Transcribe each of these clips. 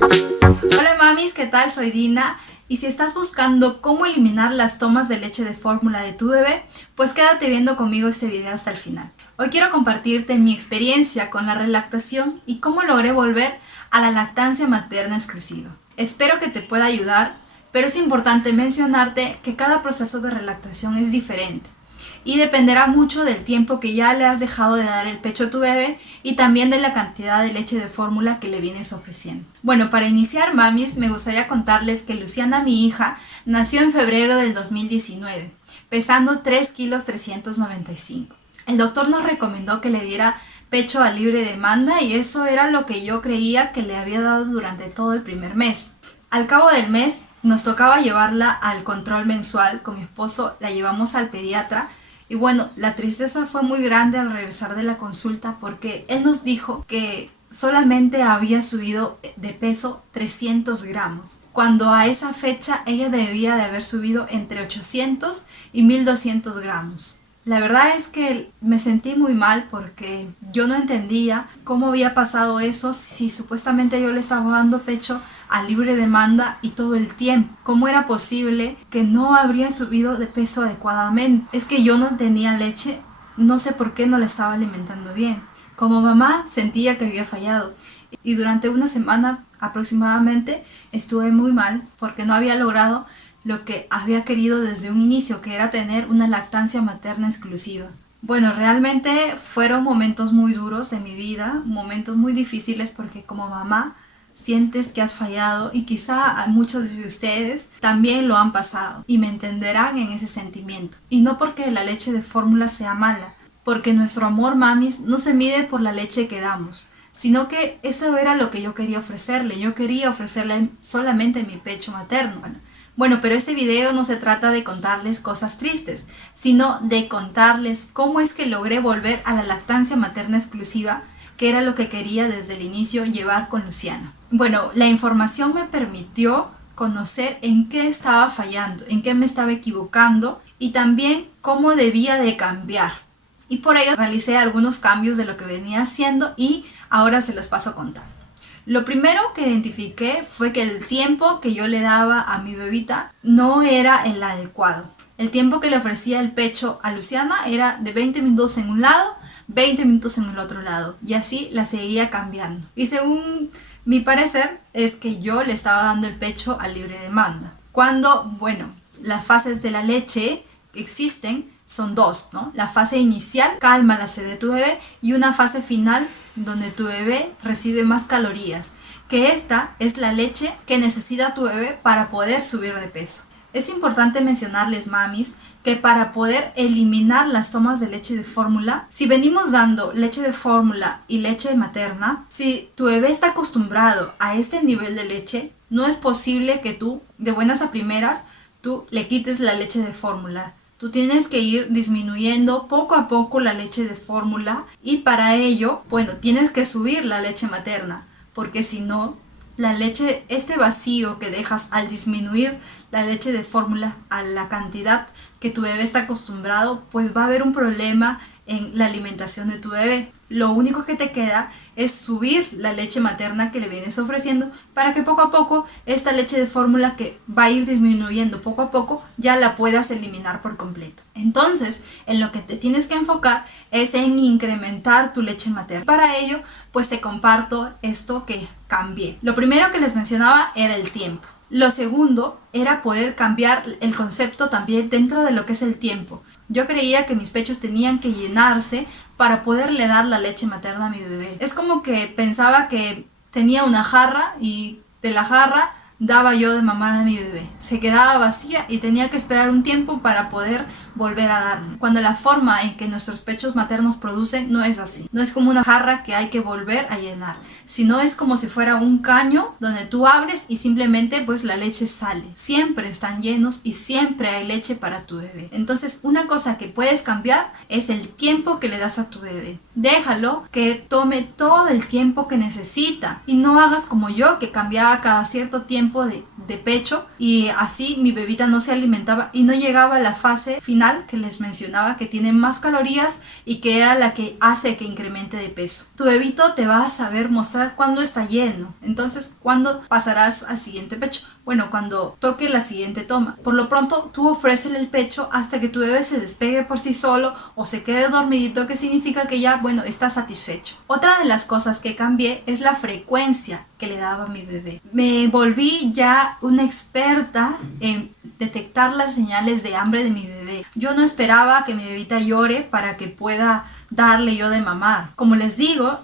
Hola mamis, ¿qué tal? Soy Dina y si estás buscando cómo eliminar las tomas de leche de fórmula de tu bebé, pues quédate viendo conmigo este video hasta el final. Hoy quiero compartirte mi experiencia con la relactación y cómo logré volver a la lactancia materna exclusiva. Espero que te pueda ayudar, pero es importante mencionarte que cada proceso de relactación es diferente y dependerá mucho del tiempo que ya le has dejado de dar el pecho a tu bebé y también de la cantidad de leche de fórmula que le vienes ofreciendo. Bueno, para iniciar, mamis, me gustaría contarles que Luciana, mi hija, nació en febrero del 2019, pesando 3 kilos 395. El doctor nos recomendó que le diera pecho a libre demanda y eso era lo que yo creía que le había dado durante todo el primer mes. Al cabo del mes nos tocaba llevarla al control mensual. Con mi esposo la llevamos al pediatra. Y bueno, la tristeza fue muy grande al regresar de la consulta porque él nos dijo que solamente había subido de peso 300 gramos, cuando a esa fecha ella debía de haber subido entre 800 y 1200 gramos. La verdad es que me sentí muy mal porque yo no entendía cómo había pasado eso si supuestamente yo le estaba dando pecho a libre demanda y todo el tiempo. ¿Cómo era posible que no habría subido de peso adecuadamente? Es que yo no tenía leche, no sé por qué no la estaba alimentando bien. Como mamá sentía que había fallado y durante una semana aproximadamente estuve muy mal porque no había logrado lo que había querido desde un inicio, que era tener una lactancia materna exclusiva. Bueno, realmente fueron momentos muy duros de mi vida, momentos muy difíciles porque como mamá sientes que has fallado y quizá a muchos de ustedes también lo han pasado y me entenderán en ese sentimiento. Y no porque la leche de fórmula sea mala, porque nuestro amor, mamis, no se mide por la leche que damos, sino que eso era lo que yo quería ofrecerle. Yo quería ofrecerle solamente mi pecho materno. Bueno, pero este video no se trata de contarles cosas tristes, sino de contarles cómo es que logré volver a la lactancia materna exclusiva, que era lo que quería desde el inicio llevar con Luciana. Bueno, la información me permitió conocer en qué estaba fallando, en qué me estaba equivocando y también cómo debía de cambiar. Y por ello realicé algunos cambios de lo que venía haciendo y ahora se los paso a contar. Lo primero que identifiqué fue que el tiempo que yo le daba a mi bebita no era el adecuado. El tiempo que le ofrecía el pecho a Luciana era de 20 minutos en un lado, 20 minutos en el otro lado, y así la seguía cambiando. Y según mi parecer es que yo le estaba dando el pecho a libre demanda. Cuando, bueno, las fases de la leche que existen son dos, ¿no? La fase inicial, calma la sed de tu bebé, y una fase final donde tu bebé recibe más calorías, que esta es la leche que necesita tu bebé para poder subir de peso. Es importante mencionarles, mamis, que para poder eliminar las tomas de leche de fórmula, si venimos dando leche de fórmula y leche materna, si tu bebé está acostumbrado a este nivel de leche, no es posible que tú, de buenas a primeras, tú le quites la leche de fórmula. Tú tienes que ir disminuyendo poco a poco la leche de fórmula y para ello, bueno, tienes que subir la leche materna, porque si no, la leche, este vacío que dejas al disminuir la leche de fórmula a la cantidad que tu bebé está acostumbrado, pues va a haber un problema en la alimentación de tu bebé. Lo único que te queda es subir la leche materna que le vienes ofreciendo para que poco a poco esta leche de fórmula que va a ir disminuyendo poco a poco ya la puedas eliminar por completo. Entonces, en lo que te tienes que enfocar es en incrementar tu leche materna. Para ello, pues te comparto esto que cambié. Lo primero que les mencionaba era el tiempo. Lo segundo era poder cambiar el concepto también dentro de lo que es el tiempo. Yo creía que mis pechos tenían que llenarse para poderle dar la leche materna a mi bebé. Es como que pensaba que tenía una jarra y de la jarra daba yo de mamar a mi bebé. Se quedaba vacía y tenía que esperar un tiempo para poder volver a darme. Cuando la forma en que nuestros pechos maternos producen no es así. No es como una jarra que hay que volver a llenar, sino es como si fuera un caño donde tú abres y simplemente pues la leche sale. Siempre están llenos y siempre hay leche para tu bebé. Entonces una cosa que puedes cambiar es el tiempo que le das a tu bebé. Déjalo que tome todo el tiempo que necesita y no hagas como yo, que cambiaba cada cierto tiempo de de pecho, y así mi bebita no se alimentaba y no llegaba a la fase final que les mencionaba, que tiene más calorías y que era la que hace que incremente de peso. Tu bebito te va a saber mostrar cuándo está lleno. Entonces, ¿cuándo pasarás al siguiente pecho? Bueno, cuando toque la siguiente toma. Por lo pronto, tú ofrécele el pecho hasta que tu bebé se despegue por sí solo o se quede dormidito, que significa que ya, bueno, está satisfecho. Otra de las cosas que cambié es la frecuencia que le daba a mi bebé. Me volví ya una experta en detectar las señales de hambre de mi bebé. Yo no esperaba que mi bebita llore para que pueda darle yo de mamar. Como les digo,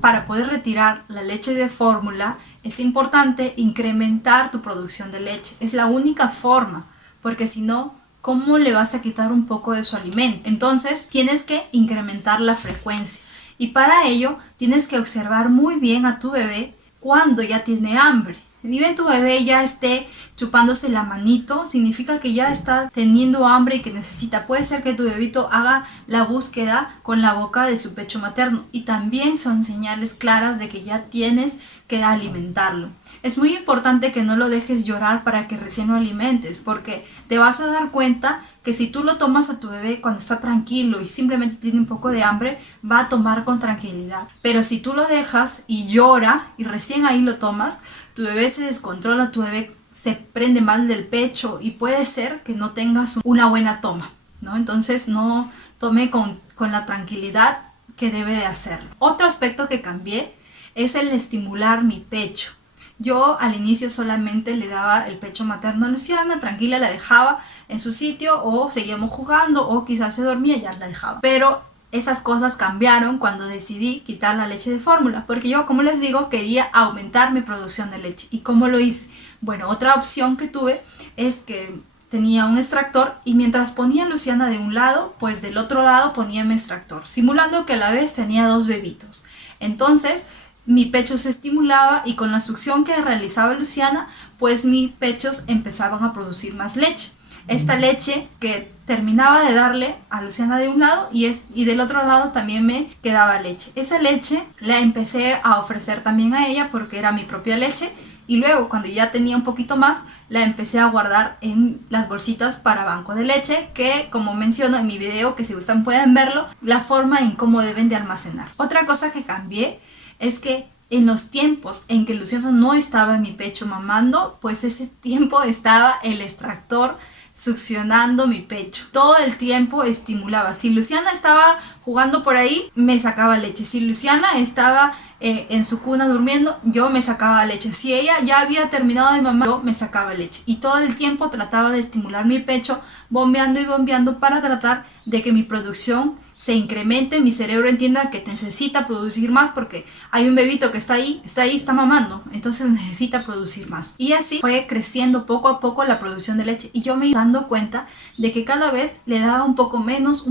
para poder retirar la leche de fórmula es importante incrementar tu producción de leche. Es la única forma, porque si no, ¿cómo le vas a quitar un poco de su alimento? Entonces, tienes que incrementar la frecuencia. Y para ello, tienes que observar muy bien a tu bebé cuando ya tiene hambre. Si ven tu bebé ya esté chupándose la manito, significa que ya está teniendo hambre y que necesita. Puede ser que tu bebito haga la búsqueda con la boca de su pecho materno, y también son señales claras de que ya tienes que alimentarlo. Es muy importante que no lo dejes llorar para que recién lo alimentes, porque te vas a dar cuenta que si tú lo tomas a tu bebé cuando está tranquilo y simplemente tiene un poco de hambre, va a tomar con tranquilidad. Pero si tú lo dejas y llora y recién ahí lo tomas, tu bebé se descontrola, tu bebé se prende mal del pecho y puede ser que no tengas una buena toma, ¿no? Entonces no tome con la tranquilidad que debe de hacerlo. Otro aspecto que cambié es el estimular mi pecho. Yo al inicio solamente le daba el pecho materno a Luciana, tranquila, la dejaba en su sitio, o seguíamos jugando, o quizás se dormía y ya la dejaba. Pero esas cosas cambiaron cuando decidí quitar la leche de fórmula, porque yo, como les digo, quería aumentar mi producción de leche. ¿Y cómo lo hice? Bueno, otra opción que tuve es que tenía un extractor, y mientras ponía a Luciana de un lado, pues del otro lado ponía mi extractor, simulando que a la vez tenía dos bebitos. Entonces, mi pecho se estimulaba, y con la succión que realizaba Luciana, pues mis pechos empezaban a producir más leche. Esta leche que terminaba de darle a Luciana de un lado, y del otro lado también me quedaba leche. Esa leche la empecé a ofrecer también a ella porque era mi propia leche, y luego cuando ya tenía un poquito más, la empecé a guardar en las bolsitas para banco de leche, que como menciono en mi video, que si gustan pueden verlo, la forma en cómo deben de almacenar. Otra cosa que cambié es que en los tiempos en que Luciana no estaba en mi pecho mamando, pues ese tiempo estaba el extractor succionando mi pecho. Todo el tiempo estimulaba. Si Luciana estaba jugando por ahí, me sacaba leche. Si Luciana estaba en su cuna durmiendo, yo me sacaba leche. Si ella ya había terminado de mamar, yo me sacaba leche. Y todo el tiempo trataba de estimular mi pecho, bombeando y bombeando, para tratar de que mi producción se incremente, mi cerebro entienda que necesita producir más, porque hay un bebito que está ahí, está mamando, entonces necesita producir más. Y así fue creciendo poco a poco la producción de leche, y yo me iba dando cuenta de que cada vez le daba un poco menos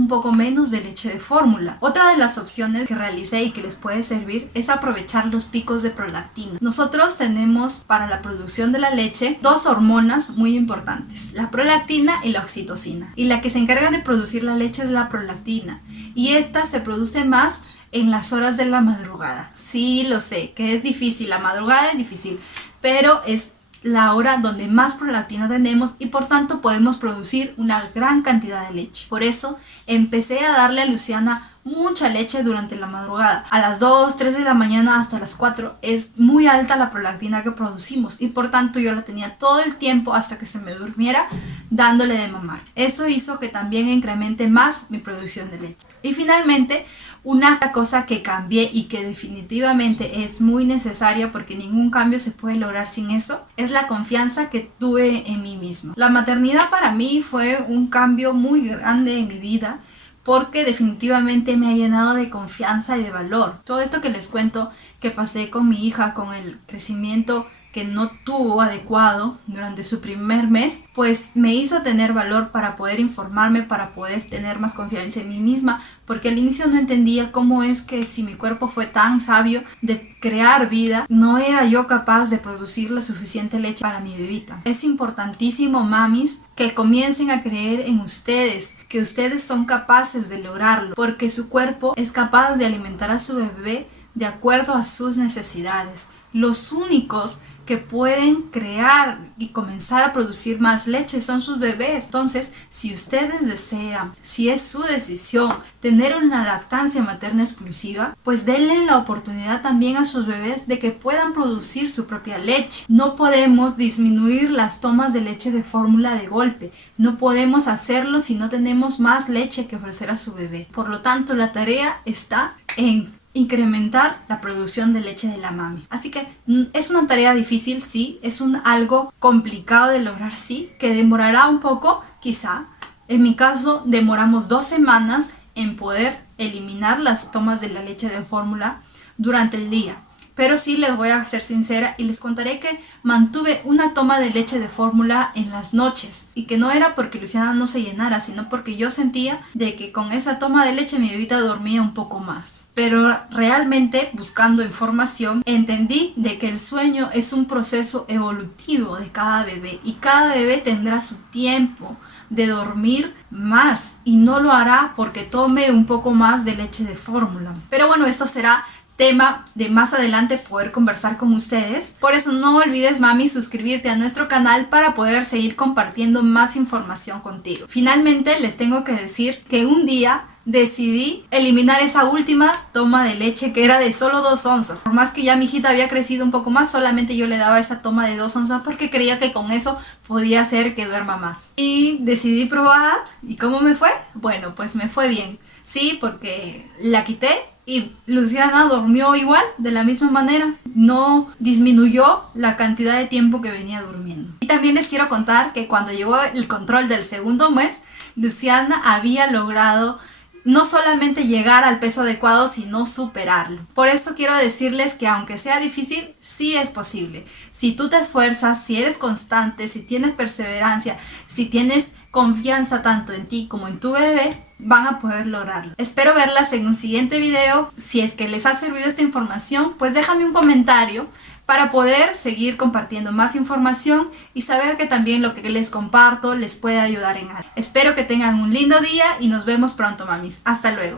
de leche de fórmula. Otra de las opciones que realicé y que les puede servir es aprovechar los picos de prolactina. Nosotros tenemos para la producción de la leche dos hormonas muy importantes, la prolactina y la oxitocina, y la que se encarga de producir la leche es la prolactina, y esta se produce más en las horas de la madrugada. Sí, lo sé, que es difícil, la madrugada es difícil, pero es la hora donde más prolactina tenemos, y por tanto podemos producir una gran cantidad de leche. Por eso empecé a darle a Luciana mucha leche durante la madrugada. A las 2, 3 de la mañana hasta las 4 es muy alta la prolactina que producimos, y por tanto yo la tenía todo el tiempo hasta que se me durmiera dándole de mamar. Eso hizo que también incremente más mi producción de leche. Y finalmente, una cosa que cambié y que definitivamente es muy necesaria, porque ningún cambio se puede lograr sin eso, es la confianza que tuve en mí misma. La maternidad para mí fue un cambio muy grande en mi vida, porque definitivamente me ha llenado de confianza y de valor. Todo esto que les cuento que pasé con mi hija, con el crecimiento que no tuvo adecuado durante su primer mes, pues me hizo tener valor para poder informarme, para poder tener más confianza en mí misma, porque al inicio no entendía cómo es que, si mi cuerpo fue tan sabio de crear vida, no era yo capaz de producir la suficiente leche para mi bebita. Es importantísimo, mamis, que comiencen a creer en ustedes, que ustedes son capaces de lograrlo, porque su cuerpo es capaz de alimentar a su bebé de acuerdo a sus necesidades. los únicos que pueden crear y comenzar a producir más leche son sus bebés. Entonces, si ustedes desean, si es su decisión tener una lactancia materna exclusiva, pues denle la oportunidad también a sus bebés de que puedan producir su propia leche. No podemos disminuir las tomas de leche de fórmula de golpe. No podemos hacerlo si no tenemos más leche que ofrecer a su bebé. Por lo tanto, la tarea está en incrementar la producción de leche de la mami. Así que es una tarea difícil, sí, es algo complicado de lograr, sí, que demorará un poco, quizá. En mi caso, demoramos 2 semanas en poder eliminar las tomas de la leche de fórmula durante el día. Pero sí les voy a ser sincera y les contaré que mantuve una toma de leche de fórmula en las noches. Y que no era porque Luciana no se llenara, sino porque yo sentía de que con esa toma de leche mi bebita dormía un poco más. Pero realmente, buscando información, entendí de que el sueño es un proceso evolutivo de cada bebé. Y cada bebé tendrá su tiempo de dormir más. Y no lo hará porque tome un poco más de leche de fórmula. Pero bueno, esto será tema de más adelante poder conversar con ustedes. Por eso no olvides, mami, suscribirte a nuestro canal para poder seguir compartiendo más información contigo. Finalmente, les tengo que decir que un día decidí eliminar esa última toma de leche que era de solo 2 onzas. Por más que ya mi hijita había crecido un poco más, solamente yo le daba esa toma de 2 onzas porque creía que con eso podía hacer que duerma más. Y decidí probar. ¿Y cómo me fue? Bueno, pues me fue bien. Sí, porque la quité y Luciana durmió igual, de la misma manera. No disminuyó la cantidad de tiempo que venía durmiendo. Y también les quiero contar que cuando llegó el control del segundo mes, Luciana había logrado no solamente llegar al peso adecuado, sino superarlo. Por esto quiero decirles que aunque sea difícil, sí es posible. Si tú te esfuerzas, si eres constante, si tienes perseverancia, si tienes confianza tanto en ti como en tu bebé, van a poder lograrlo. Espero verlas en un siguiente video. Si es que les ha servido esta información, pues déjame un comentario para poder seguir compartiendo más información y saber que también lo que les comparto les puede ayudar en algo. Espero que tengan un lindo día y nos vemos pronto, mamis. Hasta luego.